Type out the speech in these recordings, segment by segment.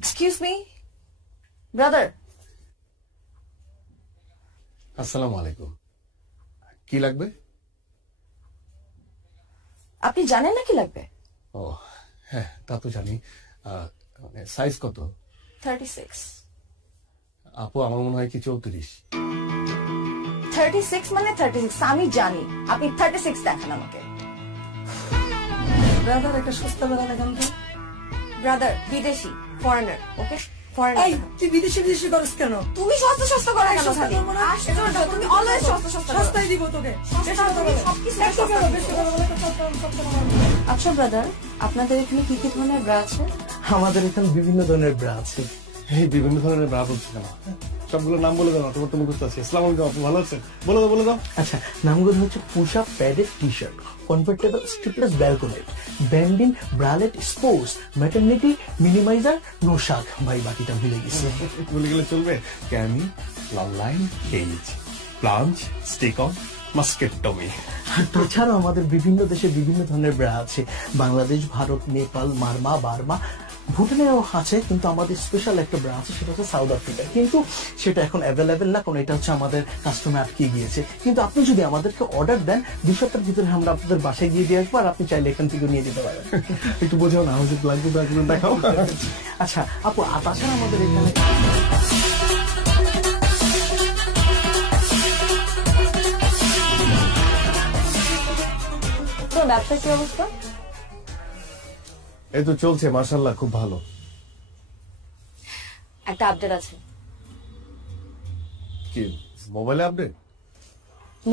Excuse me brother. আসসালামু আলাইকুম। কি লাগবে? আপনি জানেন না কি লাগবে? ও হ্যাঁ, তা তো জানি। সাইজ কত? 36। আপু আমার মনে হয় কি 34। 36 মানে 36, আমি জানি। আপনি 36 দেখান আমাকে। ব্রাদার একটা সস্তা বেলা দেখান তো। ব্রাদার বিদেশি, ফরেনার, ওকে ফরেনার। এই তুই বিদেশি বিদেশি করস কেন? তুমি সস্তা সস্তা করে কেন সস্তা খালি? করবো না। আশ্চর্য, তুমি অলওয়েজ সস্তা সস্তা করো। সস্তাই দিব তোকে। সস্তা তুমি সবকিছু একশো সস্তা টাকা দিচ্ছ। বেশি করে বলে তো সস্তা সস্তা বলো। আচ্ছা ব্রাদার, আপনাদের এখানে কি কি ধরনের ব্রা আছে? আমাদের এখানে বিভিন্ন ধরনের ব্রা আছে। এই বিভিন্ন ধরনের ব্রা বলছি কেন? সবগুলো নাম বলে দাও, তোমার তো মুখস্থ আছে। আসসালামু আলাইকুম আপু, ভালো আছেন? বলে দাও বলে দাও। আচ্ছা, নামগুলো হচ্ছে push up padded T shirt, comfortable strapless balconette, bandeau bralette sports, maternity minimiser, নোশাক। ভাই বাকিটা ভুলে গেছি। বলে গেলে চলবে? Cami, long line, cage, plunge, stick on, mastectomy. আর তাছাড়াও আমাদের বিভিন্ন দেশে বিভিন্ন ধরনের ব্রা আছে। বাংলাদেশ, ভারত, নেপাল, মারমা, বার্মা, ভুটানেও আছে। কিন্তু আমাদের স্পেশাল একটা ব্রা আছে, সেটা হচ্ছে সাউথ আফ্রিকা। কিন্তু সেটা এখন অ্যাভেলেবেল না, কারণ এটা হচ্ছে আমাদের কাস্টমার আটকে গিয়েছে। কিন্তু আপনি যদি আমাদেরকে অর্ডার দেন, 2 সপ্তাহের ভিতরে আমরা আপনাদের বাসায় গিয়ে দিয়ে আসবো, আর আপনি চাইলে এখান থেকে নিয়ে যেতে পারেন। একটু বোঝাও না, আমাদের লাগবে দেখাও। আচ্ছা আপু, তাছাড়া আমাদের এখানে তোর ব্যবসার কি অবস্থা? এই তো চলছে মাশাআল্লাহ, খুব ভালো। একটা আপডেট আছে। কি মোবাইলে আপডেট?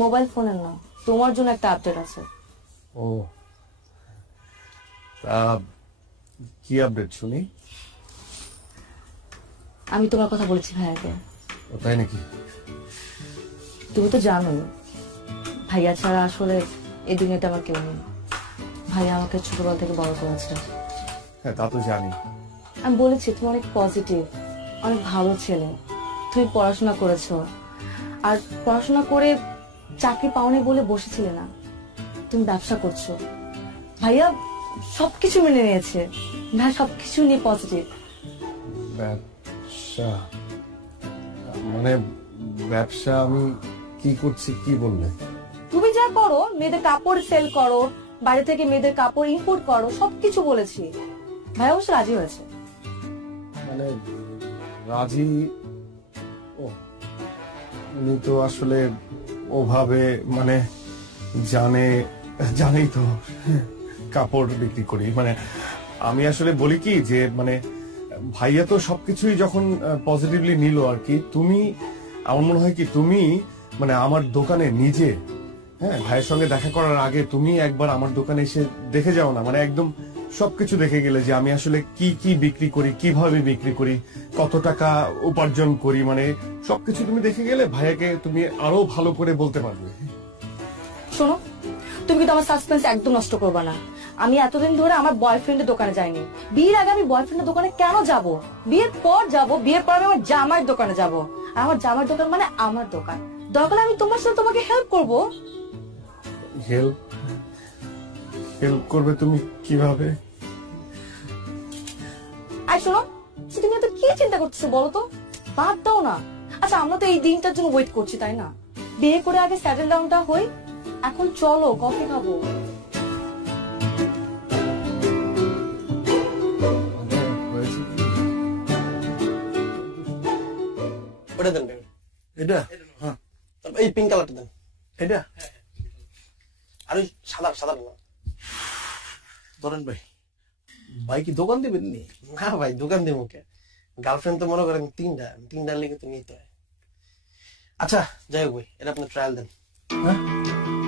মোবাইল ফোনের না, তোমার জন্য একটা আপডেট আছে। ও তা কি আপডেট শুনি? আমি তোমার কথা বলেছি ভাইয়াকে। ও তাই নাকি? তুমি তো জানোই ভাইয়া ছাড়া আসলে এই দুনিয়াতে আমার কেউ নেই। ভাইয়া আমাকে ছোটবেলা থেকে বড় করেছে। হ্যাঁ তা তো জানি। আমি বলেছি তুমি অনেক পজিটিভ, অনেক ভালো ছেলে। তুমি পড়াশোনা করেছো, আর পড়াশোনা করে চাকরি পাওনি বলে বসেছিলে না, তুমি ব্যবসা করছো। ভাইয়া সবকিছু মেনে নিয়েছে, ভাই সবকিছু নিয়ে পজিটিভ। ব্যবসা মানে ব্যবসা আমি কি করছি কি বললে? তুমি যা করো, মেয়েদের কাপড় সেল করো, বাইরে থেকে মেয়েদের কাপড় ইম্পোর্ট করো, সবকিছু বলেছি। ভাই অবশ্য রাজি হয়েছে। মানে রাজি? ও উনি তো আসলে ওভাবে মানে জানেই তো কাপড় বিক্রি করি। মানে আমি আসলে বলি কি যে মানে ভাইয়া তো সবকিছুই যখন পজিটিভলি নিল আর কি, তুমি আমার মনে হয় কি তুমি মানে আমার দোকানে নিজে, হ্যাঁ ভাইয়ের সঙ্গে দেখা করার আগে তুমি একবার আমার দোকানে এসে দেখে যাও না। মানে একদম সবকিছু দেখে গেলে যে আমি আসলে কি কি বিক্রি করি, কিভাবে বিক্রি করি, কত টাকা উপার্জন করি, মানে সবকিছু তুমি দেখে গেলে ভাইয়াকে তুমি আরো ভালো করে বলতে পারবে। শোনো, তুমি কিন্তু আমার সাসপেন্স একদম নষ্ট করবে না। আমি এতদিন ধরে আমার বয়ফ্রেন্ডের দোকানে যাইনি। বিয়ের আগে আমি বয়ফ্রেন্ডের দোকানে কেন যাব? বিয়ের পর যাব, বিয়ের পর আমি আমার জামাইয়ের দোকানে যাব। আর আমার জামাইয়ের দোকান মানে আমার দোকান। দরকার আমি তোমার সাথে তোমাকে হেল্প করব। হেল্প করবে তুমি কিভাবে? আর শোনো, তুমি এত কি চিন্তা করতেছো বলো তো? বাদ দাও না। আচ্ছা আমরা তো এই দিনটার জন্য ওয়েট করছি, তাই না? বিয়ে করে আগে সেটেল ডাউনটা হই। এখন চলো কফি খাবো। ওটা দেন। এটা হ্যাঁ, এই পিঙ্ক কালারটা দেন। এটা আর ওই সাদা সাদা ধরেন ভাই। ভাই কি দোকান দিবেন নি? না ভাই, দোকান দেবো কে? গার্লফ্রেন্ড তো মনে করেন তিনটা লেগে তো নিতে হয়। আচ্ছা যাই হোক ভাই, এটা আপনি ট্রায়াল দেন। হ্যাঁ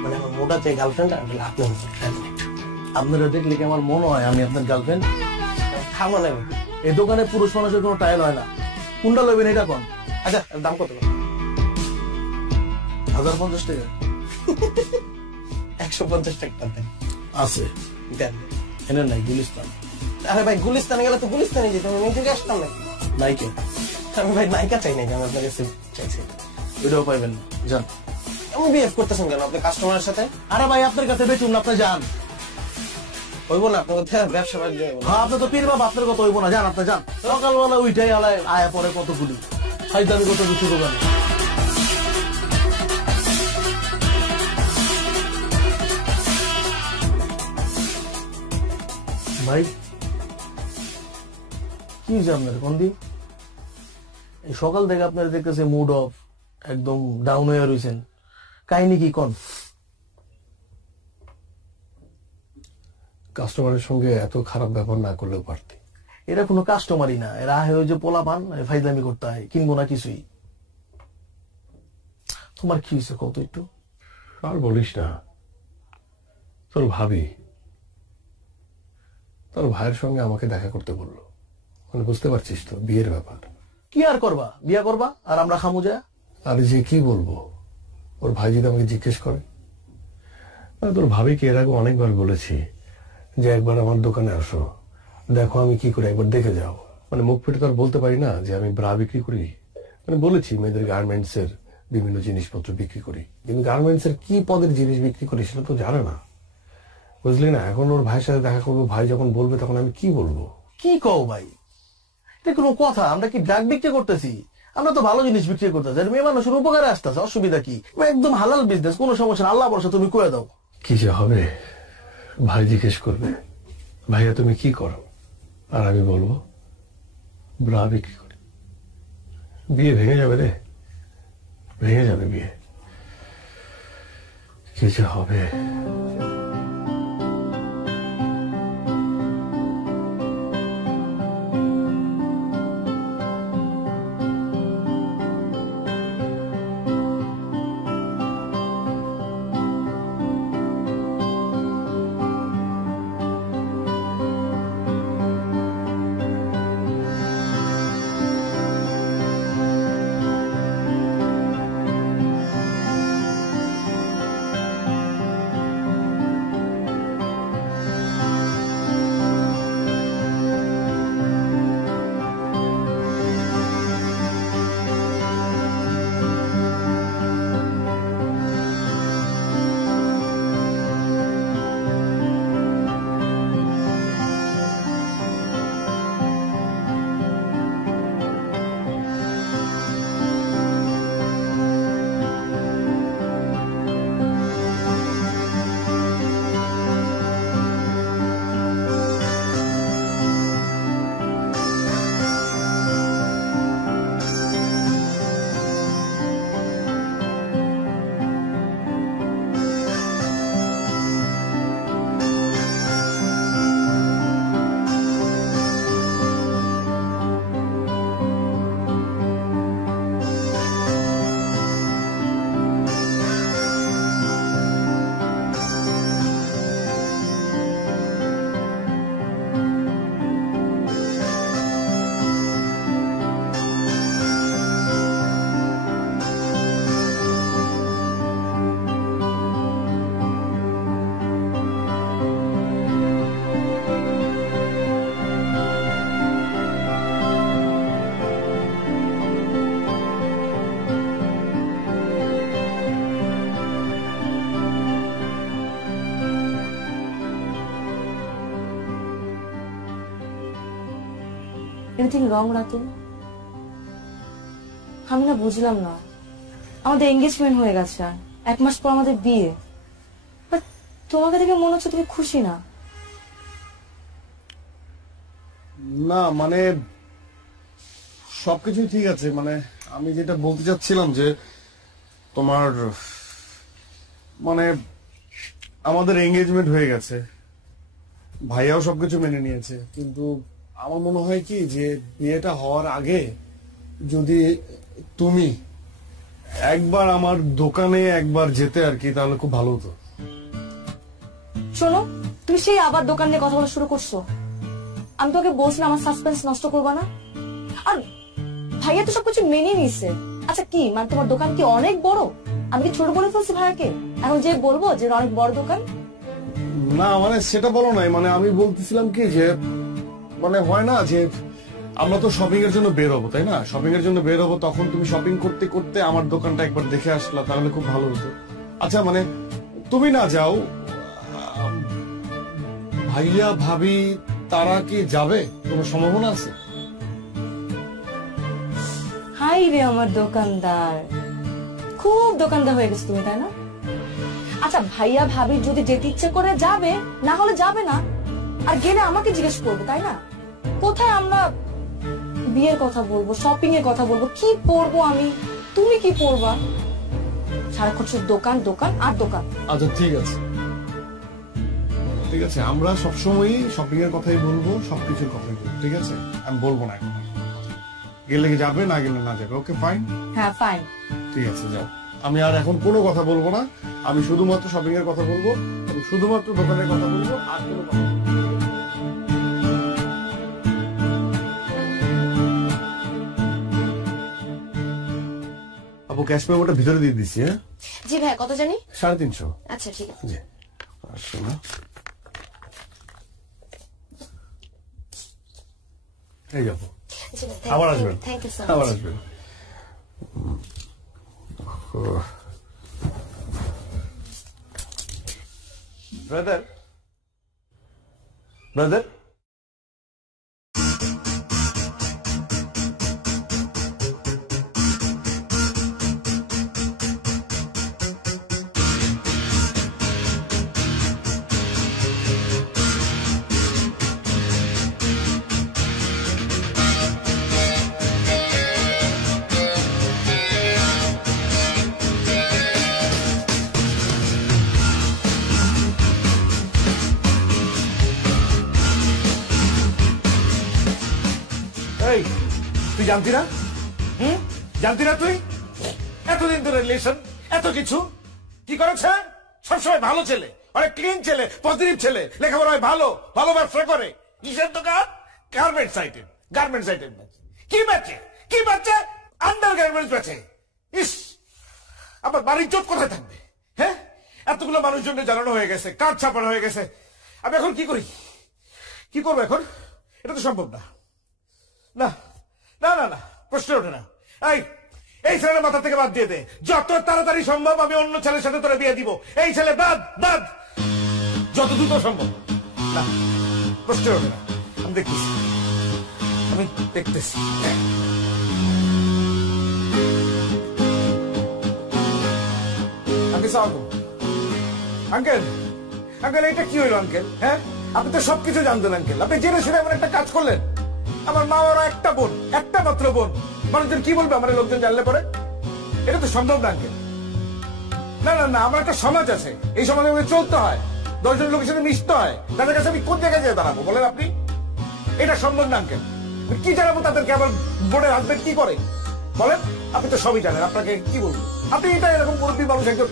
মানে আমার মোটা চাই গার্লফ্রেন্ড, আর আপনার ট্রায়াল দেন। আপনারা দেখলে কি আমার মনে হয় আমি আপনার গার্লফ্রেন্ড? খাওয়া নাই ভাই, এই দোকানে পুরুষ মানুষের কোনো ট্রায়াল হয় না। কোনটা লইবেন এটা কোন? আচ্ছা দাম কত? 1050 টাকা। 150 টাকা দেন। আছে দেন। এনে নাই গুলিস্তান। আরে ভাই গুলিস্তানে গেলে তো গুলিস্তানে যেতে হবে, নিজে আসতাম নাকি? নাইকে আমি ভাই নাইকা চাই নাকি? আমার আপনার কাছে চাইছি, ওইটাও পাইবেন না। যান। এমন বিহেভ করতেছেন কেন আপনি কাস্টমারের সাথে? আরে ভাই আপনার কাছে বেচুন না, আপনি যান। হইব না আপনার কথা, ব্যবসা বাণিজ্য হইব না। হ্যাঁ আপনি তো পীর বাবা, আপনার কথা হইব না, যান আপনি যান। সকালবেলা উইটাই আলায় আয়া পরে কতগুলি হাইদামি কত কিছু দোকানে। ভাই কি হয়েছে আপনার কন্দি? এই সকাল থেকে আপনার দেখতেছে মুড অফ, একদম ডাউন হয়ে রয়েছেন, কাহিনী কি কোন? কাস্টমারের সঙ্গে এত খারাপ ব্যবহার না করলেও পারতি। এরা কোনো কাস্টমারই না, এরা ওই যে পোলা পান ফাইজলামি করতে হয়, কিনবো না কিছুই। তোমার কি হয়েছে কত একটু? আর বলিস না, তোর ভাবি তোর ভাইয়ের সঙ্গে আমাকে দেখা করতে বললো। মানে বুঝতে পারছিস তো, বিয়ের ব্যাপার। কি আর করবা, বিয়া করবা আর আমরা খামু যা? আরে যে কি বলবো, ওর ভাই যদি আমাকে জিজ্ঞেস করে। তোর ভাবিকে এর আগে অনেকবার বলেছি যে একবার আমার দোকানে আসো, দেখো আমি কি করি, একবার দেখে যাও। মানে মুখ ফুটে তো আর বলতে পারি না যে আমি ব্রা বিক্রি করি। মানে বলেছি মেয়েদের গার্মেন্টস এর বিভিন্ন জিনিসপত্র বিক্রি করি, কিন্তু গার্মেন্টস এর কি পদের জিনিস বিক্রি করি সেটা তো জানে না, বুঝলি না। এখন ওর ভাইয়ের সাথে দেখা করবো, ভাই যখন বলবে তখন আমি কি বলবো? কি কও ভাই, এটা কোনো কথা? আমরা কি ড্রাগ বিক্রি করতেছি? আমরা তো ভালো জিনিস বিক্রি করতেছি, মেয়ে মানুষের উপকারে আসতেছে, অসুবিধা কি? একদম হালাল বিজনেস, কোনো সমস্যা না, আল্লাহ বর্ষা তুমি কয়ে দাও। কি যে হবে, ভাই জিজ্ঞেস করবে ভাইয়া তুমি কি করো, আর আমি বলবো ব্রা বিক্রি করি। বিয়ে ভেঙে যাবে রে, ভেঙে যাবে বিয়ে। কি যে হবে। Anything wrong Ratul? আমি না বুঝলাম না, আমাদের এঙ্গেজমেন্ট হয়ে গেছে, 1 মাস পর আমাদের বিয়ে, বাট তোমাকে দেখে মনে হচ্ছে তুমি খুশি না। না মানে সবকিছুই ঠিক আছে, মানে আমি যেটা বলতে চাচ্ছিলাম যে তোমার মানে আমাদের এঙ্গেজমেন্ট হয়ে গেছে, ভাইয়াও সবকিছু মেনে নিয়েছে, কিন্তু আমার মনে হয় কি যে বিয়েটা হওয়ার আগে যদি তুমি একবার আমার দোকানে একবার যেতে আর কি, তাহলে খুব ভালো হতো। শোনো, তুমি সেই আবার দোকান নিয়ে কথা বলা শুরু করছো। আমি তোকে বলছিলাম আমার সাসপেন্স নষ্ট করবা না, আর ভাইয়া তো সবকিছু মেনে নিছে। আচ্ছা কি মানে তোমার দোকান কি অনেক বড়? আমি কি ছোট বলে ফেলছি ভাইয়াকে? এখন যে বলবো যে অনেক বড় দোকান? না মানে সেটা বলো নাই, মানে আমি বলতেছিলাম কি যে মানে হয় না যে আমরা তো শপিং এর জন্য বের হবো, তাই না? শপিং এর জন্য বের হবো, তখন তুমি শপিং করতে করতে আমার দোকানটা একবার দেখে আসলা, তাহলে খুব ভালো হতো। আচ্ছা মানে তুমি না যাও, ভাইয়া ভাবি তারা কি যাবে, কোনো সম্ভাবনা আছে? হাই রে আমার দোকানদার, খুব দোকানদার হয়ে গেছে তুমি, তাই না? আচ্ছা ভাইয়া ভাবি যদি যেতে ইচ্ছে করে যাবে, না হলে যাবে না, আর গেলে আমাকে জিজ্ঞেস করবে, তাই না? কোথায় আমরা বিয়ের কথা বলবো, শপিং এর কথা বলবো, কি পরবো আমি, তুমি কি পরবা? সারাক্ষণ শুধু দোকান দোকান আর দোকান। আচ্ছা ঠিক আছে, ঠিক আছে, আমরা সবসময়ই শপিং এর কথাই বলবো, সবকিছুর কথাই বলবো, ঠিক আছে? আমি বলবো না এখন, গেলে কি যাবে, না গেলে না যাবে। ওকে ফাইন, হ্যাঁ ফাইন। ঠিক আছে যাও। আমি আর এখন কোনো কথা বলবো না, আমি শুধুমাত্র শপিং এর কথা বলবো এবং শুধুমাত্র দোকানের কথা বলবো, আর কোনো কথা বলবো না। আপু ক্যাশ মেমোটা ভিতরে দিয়ে দিচ্ছি। হ্যাঁ জি ভাই, কত জানি? 350। আচ্ছা ঠিক আছে। জি আসো না, এই যাবো, জি ভাই, আবার আসবেন, থ্যাংক ইউ সো আবার মাচ। আসবেন। ব্রাদার, ব্রাদার, এই তুই জানতি না? জানতি না তুই? এতদিন ধরে রিলেশন, এত কিছু কি করেছে? সবসময় ভালো ছেলে, অনেক ক্লিন ছেলে, পজিটিভ ছেলে, লেখাপড়ায় ভালো, ভালো ব্যবসা করে। কিসের দোকান? Garments item, garments item. কি বেচে? কি বেচে? আন্ডার গার্মেন্টস বেচে। ইস, আমার বাড়ির চোট কোথায় থাকবে? হ্যাঁ, এতগুলো মানুষজনকে জানানো হয়ে গেছে, কার্ড ছাপানো হয়ে গেছে, আমি এখন কি করি? কি করবো এখন? এটা তো সম্ভব না। না না না না, প্রশ্ন ওঠে না। এই ছেলের মাথা থেকে বাদ দিয়ে দে, যত তাড়াতাড়ি সম্ভব আমি অন্য ছেলের সাথে তোরা বিয়ে দিব। এই ছেলে বাদ, বাদ, যত দ্রুত সম্ভব। না, প্রশ্ন ওঠে না। আমি দেখতেছি, আমি দেখতেছি। আঙ্কেল, আঙ্কেল এটা কি হইল আঙ্কেল? হ্যাঁ, আপনি তো সবকিছু জানতেন আঙ্কেল, আপনি জেনে শুনে এমন একটা কাজ করলেন। আমার মা ওরা একটা বোন, একটা মাত্র বোন, মানুষজন কি বলবে আমার লোকজন জানলে পরে? এটা তো সম্ভব না আঙ্কেল। না না না, আমার একটা সমাজ আছে, এই সমাজে আমাকে চলতে হয়, 10 জন লোকের সাথে মিশতে হয়, তাদের কাছে আমি কোন জায়গায় যেয়ে দাঁড়াবো বলেন আপনি? এটা সম্ভব না আঙ্কেল। কি জানাবো তাদেরকে আমার বোনের হাজবেন্ড কি করে বলেন? আপনি তো সবই জানেন, আপনাকে কি বলবো? আপনি এটা এরকম মুরব্বী মানুষ একজন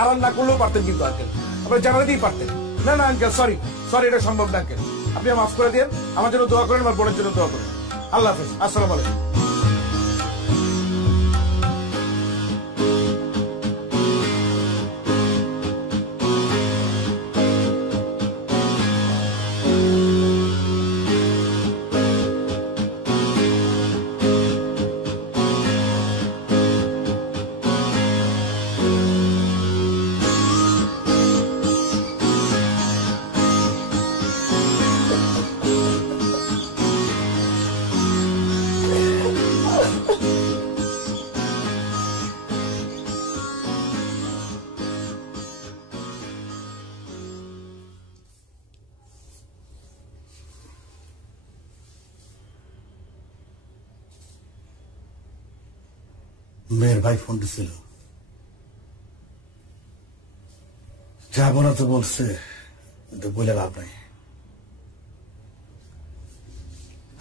আড়াল না করলেও পারতেন কিন্তু আঙ্কেল, আপনি জানাতেই পারতেন। না না আঙ্কেল, সরি সরি, এটা সম্ভব না আঙ্কেল। আপনি মাফ করে দিন, আমার জন্য দোয়া করেন, আমার বোনের জন্য দোয়া করেন। আল্লাহ হাফেজ, আসসালামু আলাইকুম। মেয়ের ভাই ফোন দিছিল, যাবো না তো বলছে, কিন্তু বলে লাভ নাই।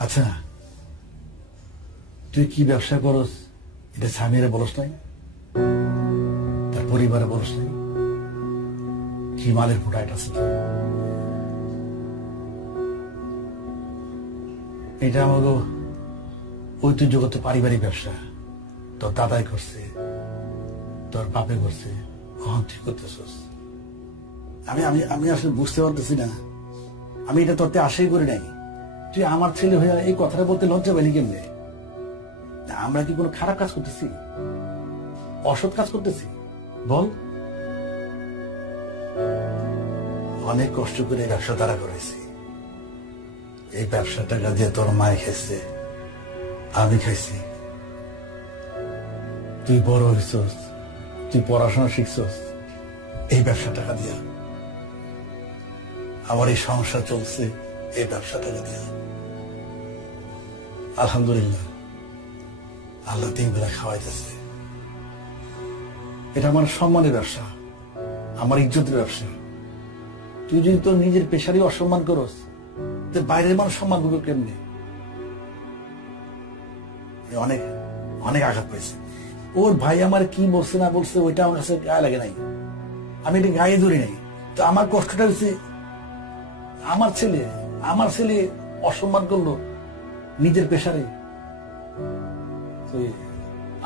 আচ্ছা তুই কি ব্যবসা করস এটা স্বামীরে বলস নাই, তার পরিবারে বলস নাই? কি মালের ফুটাইট আছে? এটা আমাকে ঐতিহ্যগত পারিবারিক ব্যবসা, তোর দাদাই করছে, তোর বাপে করছে, কখন তুই করতেছস? আমি আমি আমি আসলে বুঝতে পারতেছি না, আমি এটা তোরতে আশাই করি নাই। তুই আমার ছেলে হয়ে এই কথাটা বলতে লজ্জা পেলি কেমনে? আমরা কি কোনো খারাপ কাজ করতেছি, অসৎ কাজ করতেছি বল? অনেক কষ্ট করে এই ব্যবসা দাঁড়া করেছি। এই ব্যবসা টাকা দিয়ে তোর মায় খাইছে, আমি খাইছি। তুই বড় হইছস, তুই পড়াশোনা শিখছস এই ব্যবসা টাকা দিয়া। আমার এই সংসার চলছে এই ব্যবসা টাকা দিয়া। আলহামদুলিল্লাহ, আল্লাহ 3 বেলা খাওয়াইতেছে। এটা আমার সম্মানের ব্যবসা, আমার ইজ্জতের ব্যবসা। তুই যদি তোর নিজের পেশারই অসম্মান করস, তো বাইরের মানুষ সম্মান করবে কেমনি? অনেক অনেক আঘাত পেয়েছে। ওর ভাই আমার কি বলছে না বলছে ওইটা আমার কাছে গায়ে লাগে নাই, আমি এটা গায়ে ধরি নাই। তো আমার কষ্টটা হচ্ছে আমার ছেলে অসম্মান করলো নিজের পেশারে, তুই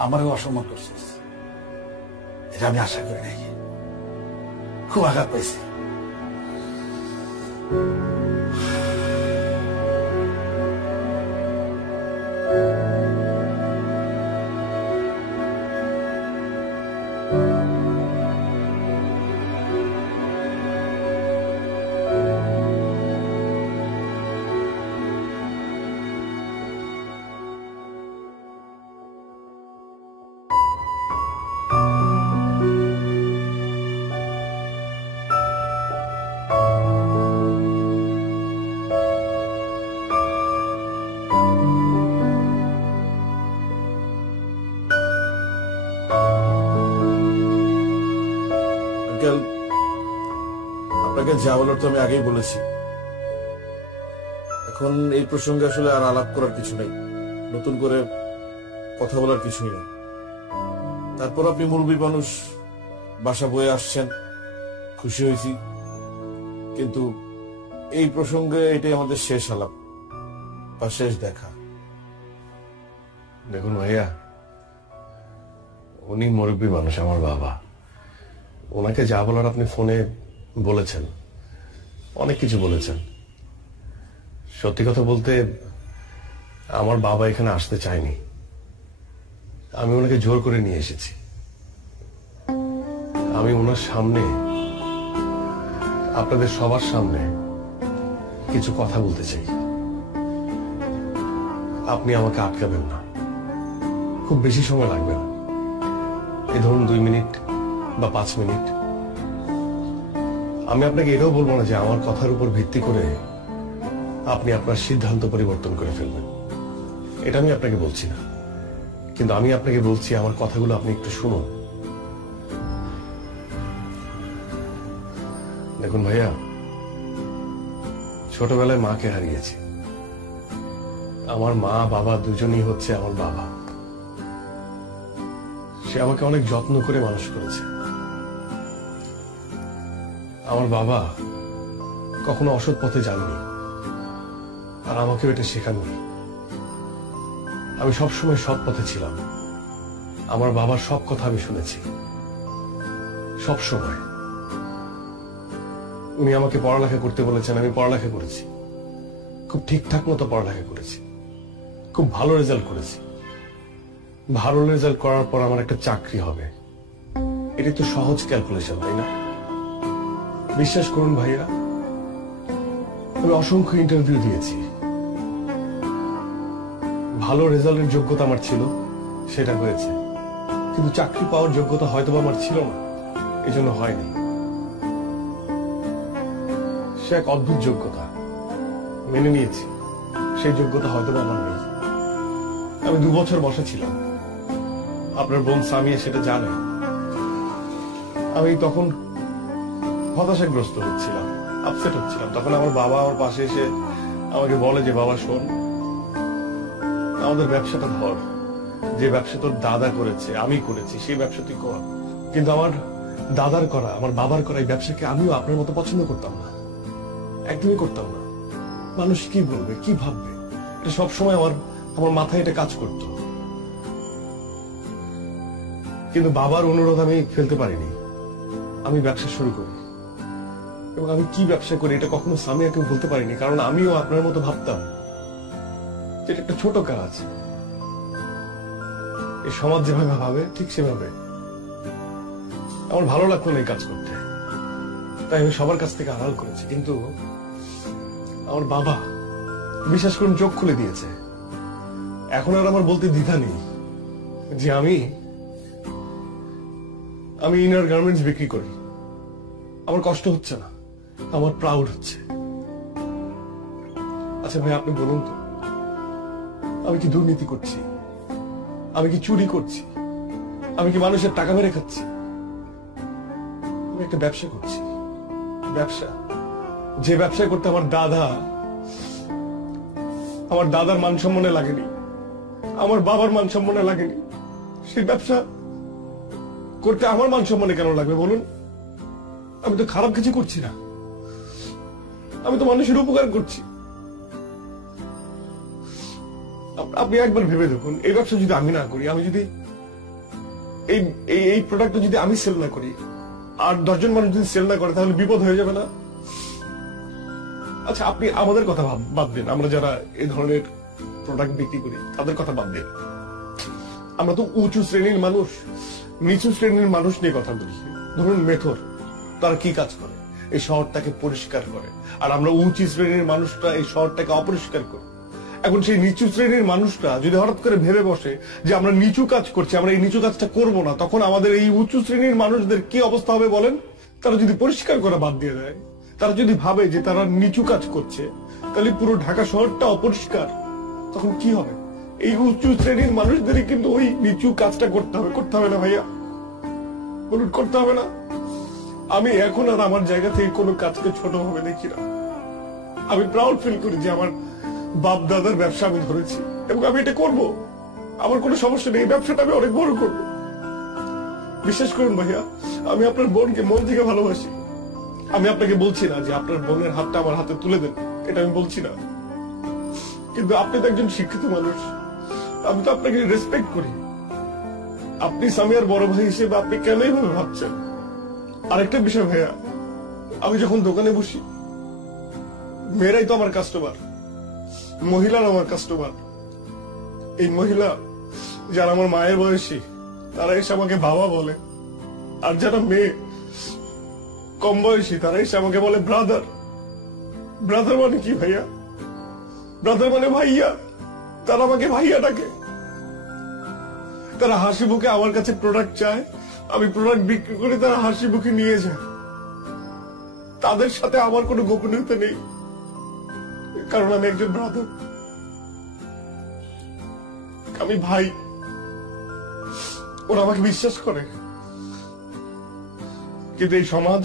আমারও অসম্মান করছিস, এটা আমি আশা করি নাই। খুব আঘাত পাইছি। আপনাকে যা বলার তো আমি আগেই বলেছি। এখন এই প্রসঙ্গে আসলে আর আলাপ করার কিছু নেই, নতুন করে কথা বলার কিছুই নেই। তারপর আপনি মুরব্বী মানুষ, বাসা বয়ে আসছেন, খুশি হয়েছি, কিন্তু এই প্রসঙ্গে এটাই আমাদের শেষ আলাপ বা শেষ দেখা। দেখুন ভাইয়া, উনি মুরব্বী মানুষ, আমার বাবা। ওনাকে যা বলার আপনি ফোনে বলেছেন, অনেক কিছু বলেছেন। সত্যি কথা বলতে আমার বাবা এখানে আসতে চায়নি, আমি ওনাকে জোর করে নিয়ে এসেছি। আমি ওনার সামনে, আপনাদের সবার সামনে কিছু কথা বলতে চাই। আপনি আমাকে আটকাবেন না, খুব বেশি সময় লাগবে না, এই ধরুন 2 মিনিট বা 5 মিনিট। আমি আপনাকে এটাও বলবো না যে আমার কথার উপর ভিত্তি করে আপনি আপনার সিদ্ধান্ত পরিবর্তন করে ফেলবেন, এটা আমি আপনাকে বলছি না। কিন্তু আমি আপনাকে বলছি, আমার কথাগুলো আপনি একটু শুনুন। দেখুন ভাইয়া, ছোটবেলায় মাকে হারিয়েছি। আমার মা বাবা দুজনই হচ্ছে আমার বাবা। সে আমাকে অনেক যত্ন করে মানুষ করেছে। আমার বাবা কখনো অসৎ পথে যাননি, আর আমাকেও এটা শেখাননি। আমি সবসময় সৎ পথে ছিলাম। আমার বাবার সব কথা আমি শুনেছি, সব সময়। উনি আমাকে পড়ালেখা করতে বলেছেন, আমি পড়ালেখা করেছি, খুব ঠিকঠাক মতো পড়ালেখা করেছি, খুব ভালো রেজাল্ট করেছি। ভালো রেজাল্ট করার পর আমার একটা চাকরি হবে, এটি তো সহজ ক্যালকুলেশন, তাই না? বিশ্বাস করুন ভাইয়া, আমি অসংখ্য ইন্টারভিউ দিয়েছি। ভালো রেজাল্টের যোগ্যতা আমার ছিল, সেটা হয়েছে, কিন্তু চাকরি পাওয়ার যোগ্যতা হয়তো আমার ছিল না, এই জন্য হয়নি। সে এক অদ্ভুত যোগ্যতা, মেনে নিয়েছি। সেই যোগ্যতা হয়তো আমার নেই। আমি 2 বছর বসা ছিলাম, আপনার বোন সামিয়া সেটা জানে। আমি তখন হতাশাগ্রস্ত হচ্ছিলাম, আপসেট হচ্ছিলাম। তখন আমার বাবা আমার পাশে এসে আমাকে বলে যে, বাবা শোন, আমাদের ব্যবসাটা ধর, যে ব্যবসা তোর দাদা করেছে, আমি করেছি, সেই ব্যবসা তুই কর। কিন্তু আমার দাদার করা, আমার বাবার করা এই ব্যবসাকে আমিও আপনার মতো পছন্দ করতাম না, একদমই করতাম না। মানুষ কি বলবে, কি ভাববে, এটা সবসময় আমার মাথায় এটা কাজ করত। কিন্তু বাবার অনুরোধ আমি ফেলতে পারিনি, আমি ব্যবসা শুরু করি। এবং আমি কি ব্যবসা করি এটা কখনো সামিয়াকে বলতে পারিনি, কারণ আমিও আপনার মতো ভাবতাম যেটা একটা ছোট কাজ। এই সমাজ যেভাবে ভাবে ঠিক সেভাবে। আমার ভালো লাগতো না এই কাজ করতে, তাই আমি সবার কাছ থেকে আড়াল করেছি, কিন্তু আমার বাবা বিশ্বাস করুন চোখ খুলে দিয়েছে। এখন আর আমার বলতে দ্বিধা নেই যে আমি ইনার গার্মেন্টস বিক্রি করি। আমার কষ্ট হচ্ছে না, আমার প্রাউড হচ্ছে। আচ্ছা ভাই, আপনি বলুন তো, আমি কি দুর্নীতি করছি? আমি কি চুরি করছি? আমি কি মানুষের টাকা মেরে খাচ্ছি? আমি একটা ব্যবসা করছি, ব্যবসা, যে ব্যবসা করতে আমার দাদার মান সম্মানে লাগেনি, আমার বাবার মান সম্মানে লাগেনি, সেই ব্যবসা করতে আমার মান সম্মানে কেন লাগবে বলুন? আমি তো খারাপ কিছু করছি না, আমি তো মানুষের উপকার করছি। আপনি একবার ভেবে দেখুন, এই ব্যবসা যদি আমি না করি, আমি যদি এই প্রোডাক্টটা যদি আমি সেল না করি, আর 10 জন মানুষ যদি সেল না করে, তাহলে বিপদ হয়ে যাবে না? আচ্ছা, আপনি আমাদের কথা বাদ দিন, আমরা যারা এই ধরনের প্রোডাক্ট বিক্রি করি তাদের কথা বাদ দিন। আমরা তো উঁচু শ্রেণীর মানুষ, নিচু শ্রেণীর মানুষ নিয়ে কথা বলি। ধরুন মেথর, তারা কি কাজ করে? এই শহরটাকে পরিষ্কার করে। আর আমরা উঁচু শ্রেণীর মানুষরা এই শহরটাকে অপরিষ্কার করি। এখন সেই নিচু শ্রেণীর মানুষরা যদি হঠাৎ করে ভেবে বসে যে আমরা নিচু কাজ করছি, আমরা এই নিচু কাজটা করব না, তখন আমাদের এই উঁচু শ্রেণীর মানুষদের কি অবস্থা হবে বলেন? তারা যদি পরিষ্কার করা বাদ দিয়ে দেয়, তারা যদি ভাবে যে তারা নিচু কাজ করছে, তাহলে পুরো ঢাকা শহরটা অপরিষ্কার, তখন কি হবে? এই উঁচু শ্রেণীর মানুষদেরই কিন্তু ওই নিচু কাজটা করতে হবে না ভাইয়া? বলুন, করতে হবে না? আমি এখন আর আমার জায়গা থেকে কোনো কাজকে ছোট ভাবে দেখি না। আমি প্রাউড ফিল করি যে আমার বাপ দাদার ব্যবসা আমি ধরেছি, এবং আমি এটা করব। আমার কোনো সমস্যা নেই, এই ব্যবসাটা আমি অনেক বড় করব। বিশ্বাস করুন ভাইয়া, আমি আপনার বোনকে মন থেকে ভালোবাসি। আমি আপনাকে বলছি না যে আপনার বোনের হাতটা আমার হাতে তুলে দেন, এটা আমি বলছি না। কিন্তু আপনি তো একজন শিক্ষিত মানুষ, আমি তো আপনাকে রেসপেক্ট করি। আপনি সামিয়ার বড় ভাই হিসেবে আপনি কেন এইভাবে ভাবছেন? আরেকটা বিষয় ভাইয়া, আমি যখন দোকানে বসি, মেয়েরাই তো আমার কাস্টমার, মহিলারা আমার কাস্টমার। এই মহিলা যারা আমার মায়ের বয়সী, তারা এসে আমাকে বাবা বলে। আর যারা মেয়ে কম বয়সী, তারা এসে আমাকে বলে ব্রাদার। ব্রাদার মানে কি ভাইয়া? ব্রাদার মানে ভাইয়া। তারা আমাকে ভাইয়া ডাকে। তারা হাসি মুখে আমার কাছে প্রোডাক্ট চায়, আমি প্রোডাক্ট বিক্রি করে তারা হাসি মুখে নিয়ে যায়। তাদের সাথে আমার কোনো গোপনীয়তা নেই, কারণ আমি একজন ব্রাদার, আমি ভাই। ওরা আমাকে বিশ্বাস করে। কিন্তু এই সমাজ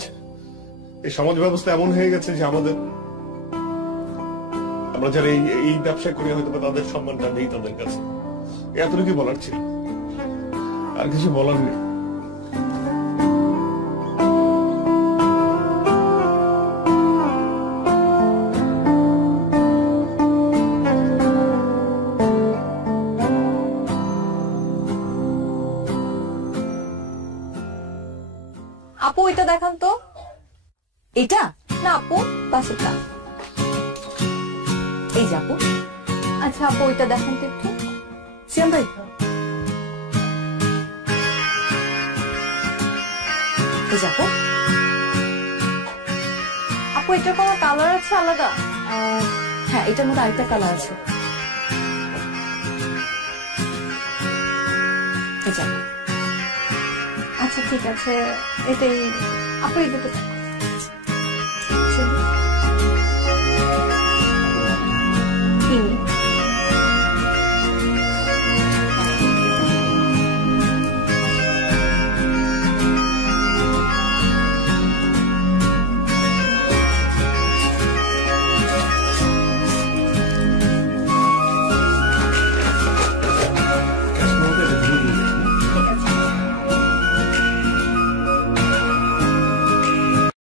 ব্যবস্থা এমন হয়ে গেছে যে আমরা যারা এই ব্যবসা করি, হয়তো তাদের সম্মানটা নেই তাদের কাছে। এতটুকু বলার ছিল, আর কিছু বলার নেই। আপু, এটা দেখান তো। এটা না আপু, পাশেরটা। এই যে আপু। আচ্ছা আপু, এটা দেখান তো একটু। সিয়াম ভাই, এই যে আপু। আপু, এটার কোনো কালার আছে আলাদা? হ্যাঁ, এটার মধ্যে আরেকটা কালার আছে। এই যে আপু। আচ্ছা ঠিক আছে, এটাই আপু, এই দুটো